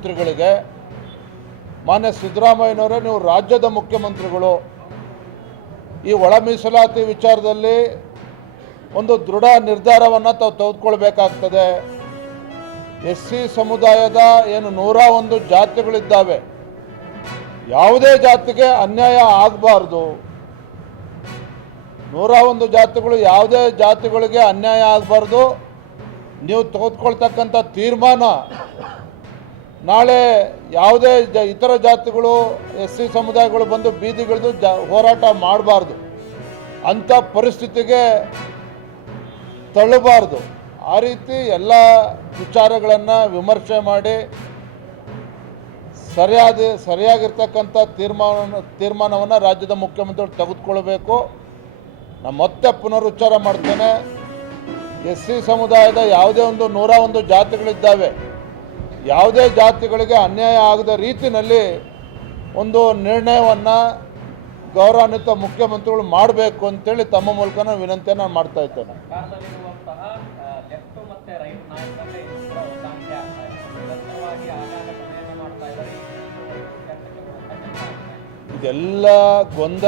ಮುಖ್ಯಮಂತ್ರಿಗಳಿಗೆ, ಮಾನ್ಯ ಸಿದ್ದರಾಮಯ್ಯನವರೇ ನೀವು ರಾಜ್ಯದ ಮುಖ್ಯಮಂತ್ರಿಗಳು, ಈ ಒಳ ಮೀಸಲಾತಿ ವಿಚಾರದಲ್ಲಿ ಒಂದು ದೃಢ ನಿರ್ಧಾರವನ್ನು ತಾವು ತೆಗೆದುಕೊಳ್ಬೇಕಾಗ್ತದೆ. SC ಸಮುದಾಯದ ಏನು 101 ಜಾತಿಗಳಿದ್ದಾವೆ, ಯಾವುದೇ ಜಾತಿಗೆ ಅನ್ಯಾಯ ಆಗಬಾರ್ದು. 101 ಜಾತಿಗಳು, ಯಾವುದೇ ಜಾತಿಗಳಿಗೆ ಅನ್ಯಾಯ ಆಗಬಾರ್ದು. ನೀವು ತೆಗೆದುಕೊಳ್ತಕ್ಕಂಥ ತೀರ್ಮಾನ ನಾಳೆ ಯಾವುದೇ ಇತರ ಜಾತಿಗಳು SC ಸಮುದಾಯಗಳು ಬಂದು ಬೀದಿಗಿಳಿದು ಹೋರಾಟ ಮಾಡಬಾರ್ದು, ಅಂಥ ಪರಿಸ್ಥಿತಿಗೆ ತಳ್ಳಬಾರ್ದು. ಆ ರೀತಿ ಎಲ್ಲ ವಿಚಾರಗಳನ್ನು ವಿಮರ್ಶೆ ಮಾಡಿ ಸರಿಯಾಗಿರ್ತಕ್ಕಂಥ ತೀರ್ಮಾನವನ್ನು ರಾಜ್ಯದ ಮುಖ್ಯಮಂತ್ರಿಗಳು ತೆಗೆದುಕೊಳ್ಬೇಕು. ನಾನು ಮತ್ತೆ ಪುನರುಚ್ಚಾರ ಮಾಡ್ತೇನೆ, SC ಸಮುದಾಯದ ಯಾವುದೇ ಒಂದು 101 ಜಾತಿಗಳಿದ್ದಾವೆ, ಯಾವುದೇ ಜಾತಿಗಳಿಗೆ ಅನ್ಯಾಯ ಆಗದ ರೀತಿಯಲ್ಲಿ ಒಂದು ನಿರ್ಣಯವನ್ನು ಗೌರವಾನ್ವಿತ ಮುಖ್ಯಮಂತ್ರಿಗಳು ಮಾಡಬೇಕು ಅಂತೇಳಿ ತಮ್ಮ ಮೂಲಕ ನಾನು ವಿನಂತಿಯನ್ನು ಮಾಡ್ತಾ ಇದ್ದೇನೆ. ಇದೆಲ್ಲ ಗೊಂದಲ